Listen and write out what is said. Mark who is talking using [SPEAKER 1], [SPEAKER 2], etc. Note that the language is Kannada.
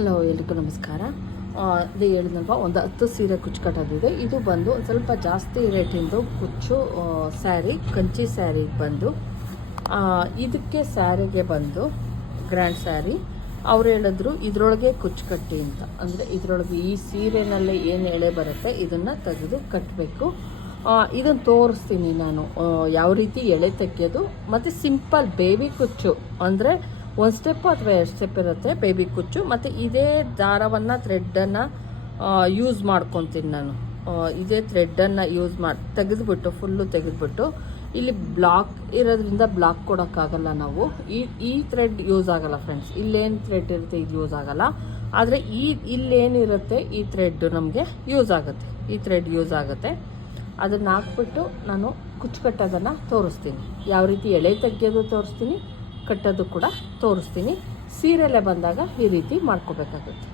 [SPEAKER 1] ಹಲೋ, ಎಲ್ರಿಗೂ ನಮಸ್ಕಾರ. ಇದು ಹೇಳಿದ್ನಲ್ವ, ಒಂದು ಹತ್ತು ಸೀರೆ ಕುಚ್ಚು ಕಟ್ಟೋದಿದೆ ಇದು ಬಂದು ಒಂದು ಸ್ವಲ್ಪ ಜಾಸ್ತಿ ರೇಟಿಂದು ಕುಚ್ಚು ಸ್ಯಾರಿ, ಕಂಚಿ ಸ್ಯಾರಿಗೆ ಬಂದು ಇದಕ್ಕೆ ಸ್ಯಾರಿಗೆ ಬಂದು ಗ್ರ್ಯಾಂಡ್ ಸ್ಯಾರಿ. ಅವ್ರು ಹೇಳಿದ್ರು, ಇದರೊಳಗೆ ಕುಚ್ಚು ಕಟ್ಟಿ ಅಂತ. ಅಂದರೆ ಇದರೊಳಗೆ ಈ ಸೀರೆನಲ್ಲಿ ಏನು ಎಳೆ ಬರುತ್ತೆ, ಇದನ್ನು ತೆಗೆದು ಕಟ್ಟಬೇಕು ಇದನ್ನು ತೋರಿಸ್ತೀನಿ ನಾನು. ಯಾವ ರೀತಿ ಎಳೆ ತೆಗೆಯೋದು, ಮತ್ತು ಸಿಂಪಲ್ ಬೇಬಿ ಕುಚ್ಚು, ಅಂದರೆ ಒಂದು ಸ್ಟೆಪ್ ಅಥವಾ ಎರಡು ಸ್ಟೆಪ್ ಇರುತ್ತೆ ಬೇಬಿ ಕುಚ್ಚು ಮತ್ತು ಇದೇ ದಾರವನ್ನು ಥ್ರೆಡ್ಡನ್ನು ಯೂಸ್ ಮಾಡ್ಕೊತೀನಿ ನಾನು ಇದೇ ಥ್ರೆಡ್ಡನ್ನು ಯೂಸ್ ಮಾಡಿ ತೆಗೆದುಬಿಟ್ಟು ಫುಲ್ಲು ತೆಗೆದುಬಿಟ್ಟು ಇಲ್ಲಿ ಬ್ಲಾಕ್ ಇರೋದ್ರಿಂದ ಬ್ಲಾಕ್ ಕೊಡೋಕ್ಕಾಗಲ್ಲ ನಾವು ಈ ಈ ಥ್ರೆಡ್ ಯೂಸ್ ಆಗಲ್ಲ ಫ್ರೆಂಡ್ಸ್ ಇಲ್ಲೇನು ಥ್ರೆಡ್ ಇರುತ್ತೆ ಇದು ಯೂಸ್ ಆಗಲ್ಲ ಆದರೆ ಈ ಇಲ್ಲೇನಿರುತ್ತೆ ಈ ಥ್ರೆಡ್ ನಮಗೆ ಯೂಸ್ ಆಗುತ್ತೆ ಈ ಥ್ರೆಡ್ ಯೂಸ್ ಆಗುತ್ತೆ ಅದನ್ನು ಹಾಕ್ಬಿಟ್ಟು ನಾನು ಕುಚ್ಚು ಕಟ್ಟೋದನ್ನು ತೋರಿಸ್ತೀನಿ ಯಾವ ರೀತಿ ಎಳೆ ತೆಗೆಯೋದು ತೋರಿಸ್ತೀನಿ ಕಟ್ಟೋದು ಕೂಡ ತೋರಿಸ್ತೀನಿ. ಸೀರೆಲೆ ಬಂದಾಗ ಈ ರೀತಿ ಮಾಡ್ಕೋಬೇಕಾಗುತ್ತೆ.